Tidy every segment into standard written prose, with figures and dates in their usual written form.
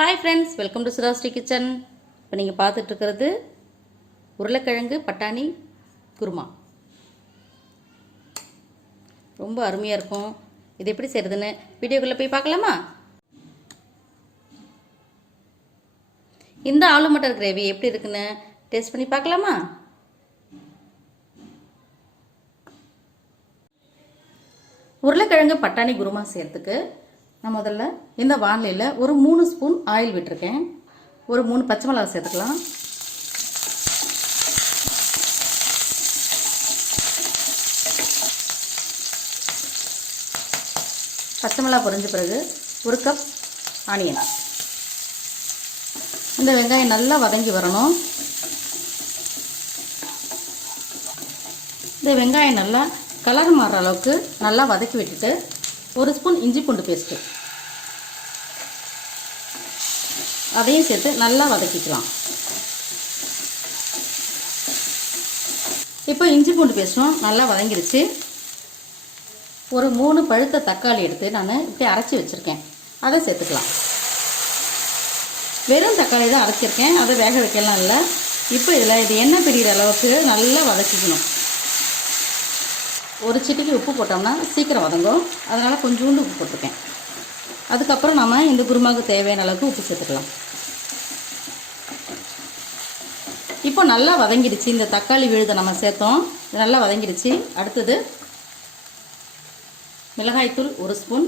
Hi friends, welcome to SudhaSri kitchen. இப்போ நீங்க பார்த்துட்டு இருக்கிறது உருளைக்கிழங்கு பட்டாணி குருமா. ரொம்ப அருமையா இருக்கும். இது எப்படி செய்யறதுன்னு வீடியோக்குள்ள போய் பார்க்கலாமா? இந்த ஆலு மட்டர் கிரேவி எப்படி இருக்குன்னு டேஸ்ட் பண்ணி பார்க்கலாமா? உருளைக்கிழங்கு பட்டாணி குருமா செய்யறதுக்கு நான் முதல்ல இந்த வானிலையில் ஒரு 3 ஸ்பூன் ஆயில் விட்டுருக்கேன். ஒரு 3 பச்சை மிளகாய் சேர்த்துக்கலாம். பச்சை மிளகாய் பொரிஞ்ச பிறகு 1 கப் ஆனியன். இந்த வெங்காயம் நல்லா வதங்கி வரணும். இந்த வெங்காயம் நல்லா கலர் மாறுற அளவுக்கு நல்லா வதக்கி விட்டுட்டு 1 ஸ்பூன் இஞ்சி பூண்டு பேஸ்ட்டு அதையும் சேர்த்து நல்லா வதக்கிக்கலாம். இப்போ இஞ்சி பூண்டு பேஸ்ட்டும் நல்லா வதங்கிடுச்சு. ஒரு 3 பழுத்த தக்காளி எடுத்து நான் இப்படி அரைச்சி வச்சுருக்கேன், அதை சேர்த்துக்கலாம். வெறும் தக்காளி தான் அரைச்சிருக்கேன், அதை வேக வைக்கலாம் இல்லை. இப்போ இதில் இது எண்ணெய் பிரிகிற அளவுக்கு நல்லா வதக்கிக்கணும். ஒரு சிட்டிக்கு உப்பு போட்டோம்னா சீக்கிரம் வதங்கும், அதனால் கொஞ்சோண்டு உப்பு போட்டிருக்கேன். அதுக்கப்புறம் நம்ம இந்த குருமாவுக்கு தேவையான அளவுக்கு உப்பு சேர்த்துக்கலாம். இப்போ நல்லா வதங்கிடுச்சு. இந்த தக்காளி விழுதை நம்ம சேர்த்தோம், நல்லா வதங்கிடுச்சு. அடுத்தது மிளகாய்த்தூள் 1 ஸ்பூன்,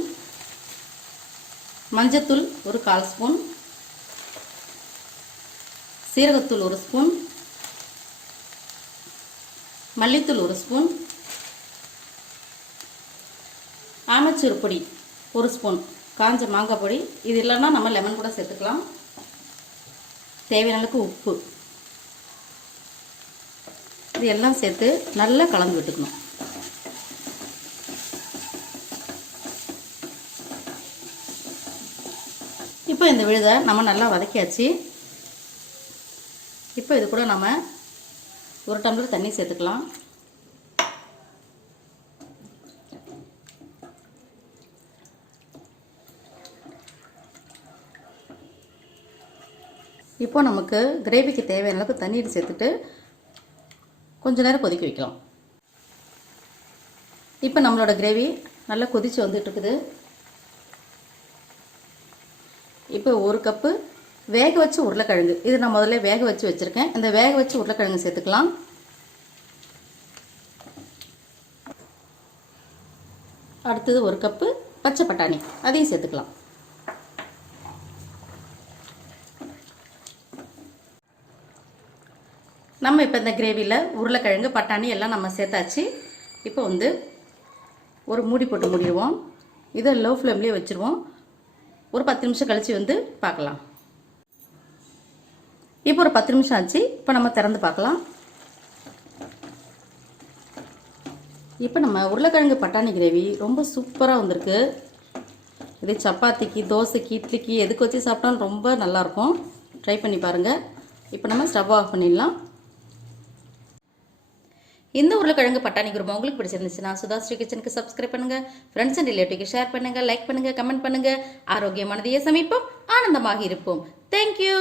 மஞ்சத்தூள் ஒரு 1/4 ஸ்பூன், சீரகத்தூள் 1 ஸ்பூன், மல்லித்தூள் 1 ஸ்பூன், ஆமச்சூர் பொடி 1 ஸ்பூன், காஞ்ச மாங்காய் பொடி. இது இல்லைன்னா நம்ம லெமன் கூட சேர்த்துக்கலாம். தேவையான அளவுக்கு உப்பு. இது எல்லாம் சேர்த்து நல்லா கலந்து விட்டுக்கணும். இப்போ இந்த விழுதை நம்ம நல்லா வதக்கியாச்சு. இப்போ இது கூட நம்ம 1 டம்ளர் தண்ணி சேர்த்துக்கலாம். இப்போ நமக்கு கிரேவிக்கு தேவையான அளவுக்கு தண்ணீர் சேர்த்துட்டு கொஞ்ச நேரம் கொதிக்க வைக்கலாம். இப்போ நம்மளோட கிரேவி நல்லா கொதித்து வந்துட்டு இருக்குது. இப்போ 1 கப்பு வேக வச்ச உருளைக்கிழங்கு, இது நான் முதல்ல வேக வச்சு வச்சுருக்கேன். இந்த வேக வச்ச உருளைக்கிழங்கு சேர்த்துக்கலாம். அடுத்தது 1 கப்பு பச்சை பட்டாணி, அதையும் சேர்த்துக்கலாம். நம்ம இப்போ இந்த கிரேவியில் உருளைக்கிழங்கு பட்டாணி எல்லாம் நம்ம சேர்த்தாச்சு. இப்போ ஒரு மூடி போட்டு மூடிடுவோம். இதை லோ ஃப்ளேம்லேயே வச்சுருவோம். ஒரு 10 நிமிஷம் கழித்து பார்க்கலாம். இப்போ ஒரு 10 நிமிஷம் ஆச்சு. இப்போ நம்ம திறந்து பார்க்கலாம். இப்போ நம்ம உருளைக்கிழங்கு பட்டாணி கிரேவி ரொம்ப சூப்பராக வந்திருக்கு. இது சப்பாத்திக்கு, தோசைக்கு, இட்லிக்கு எதுக்கு வச்சு சாப்பிட்டாலும் ரொம்ப நல்லாயிருக்கும். ட்ரை பண்ணி பாருங்கள். இப்போ நம்ம ஸ்டவ் ஆஃப் பண்ணிடலாம். இந்த உருளைக்கிழங்கு பட்டாணி குருமா உங்களுக்கு பிடிச்சிருந்துச்சுன்னா சுதாஸ்ரீ கிச்சனுக்கு சப்ஸ்கிரைப் பண்ணுங்கள், ஃப்ரெண்ட்ஸ் அண்ட் ரிலேட்டிவ்க்கு ஷேர் பண்ணுங்கள், லைக் பண்ணுங்கள், கமெண்ட் பண்ணுங்கள். ஆரோக்கியமானதையே சமைப்போம், ஆனந்தமாக இருப்போம். தேங்க்யூ.